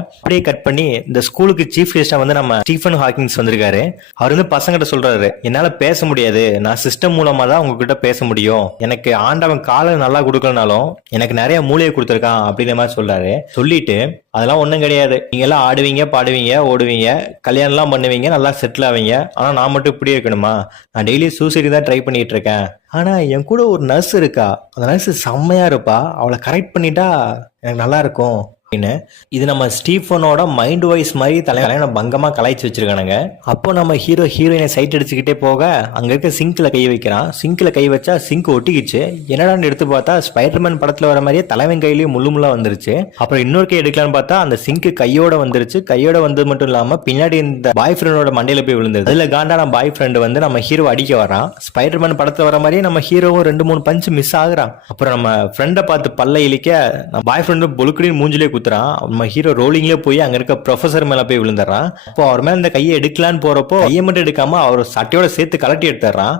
அப்படியே கட் பண்ணி இந்த ஸ்கூலுக்கு சீஃப் கெஸ்டா வந்து நம்ம ஸ்டீஃபன் ஹாக்கிங்ஸ் வந்திருக்காரு. அவர் வந்து பசங்கிட்ட சொல்றாரு என்னால பேச முடியாது. நான் சிஸ்டம் மூலமா தான் உங்ககிட்ட பேச முடியும். எனக்கு ஆண்டவன் காலை நல்லா கொடுக்கலனாலும் எனக்கு நிறைய மூளையை கொடுத்துருக்கான் அப்படிங்கிற மாதிரி சொல்றாரு. சொல்லிட்டு அதெல்லாம் ஒன்றும் கிடையாது. நீங்க எல்லாம் ஆடுவீங்க பாடுவீங்க ஓடுவீங்க. கல்யாணம்லாம் பண்ணுவீங்க நல்லா செட்டில் ஆவீங்க. ஆனா நான் மட்டும் இப்படி இருக்கணுமா? நான் டெய்லி சூசைடு தான் ட்ரை பண்ணிட்டு இருக்கேன். ஆனா என் கூட ஒரு நர்ஸ் இருக்கா? அந்த நர்ஸ் செம்மையா இருப்பா. அவளை கரெக்ட் பண்ணிட்டா எனக்கு நல்லா இருக்கும். அப்படின்னு. இது நம்ம ஸ்டீஃபனோட மைண்ட் வாய்ஸ் மாதிரி தலைவன பங்கமா கலாய்ச்சி வச்சிருக்கானுங்க. அப்போ நம்ம ஹீரோ ஹீரோயினை சைட் அடிச்சுக்கிட்டே போக அங்க இருக்க சிங்க்ல கை வைக்கிறான். சிங்க்ல கை வச்சா சிங்க் ஒட்டிக்கிச்சு. என்னடான்னு எடுத்து பார்த்தா ஸ்பைடர்மேன் படத்துல வர மாதிரியே தலைவன் கையிலயும் முள்ளு வந்துருச்சு. அப்புறம் இன்னொரு கை எடுக்கலாம்னு பார்த்தா அந்த சிங்க் கையோட வந்துருச்சு. கையோட வந்தது மட்டும் இல்லாம பின்னாடி இந்த பாய் ஃப்ரெண்டோட மண்டையில போய் விழுந்தது அதுல காண்டான பாய் ஃப்ரெண்டு வந்து நம்ம ஹீரோ அடிக்க வரான். ஸ்பைடர்மேன் படத்துல வர மாதிரியே நம்ம ஹீரோவும் ரெண்டு மூணு பஞ்ச் மிஸ் ஆகுறான். அப்புறம் நம்ம ஃப்ரெண்டை பார்த்து பல்ல இழிக்க பாய் ஃப்ரெண்டு பொழுக்கடின்னு மூஞ்சிலே குத்துறான் நம்ம ஹீரோ ரோலிங்லேயே போய் அங்க இருக்க ப்ரொஃபசர் மேல போய் விழுந்துடுறான். அப்போ அவர் மேல இந்த கையை எடுக்கலான்னு போறப்போ கையை மட்டும் எடுக்காம அவர் சட்டையோட சேர்த்து கலட்டி எடுத்துறான்